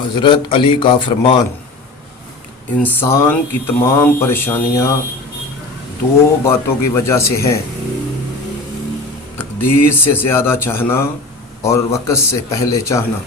हज़रत अली का फरमान, इंसान की तमाम परेशानियाँ दो बातों की वजह से हैं। तकदीर से ज़्यादा चाहना और वक़्त से पहले चाहना।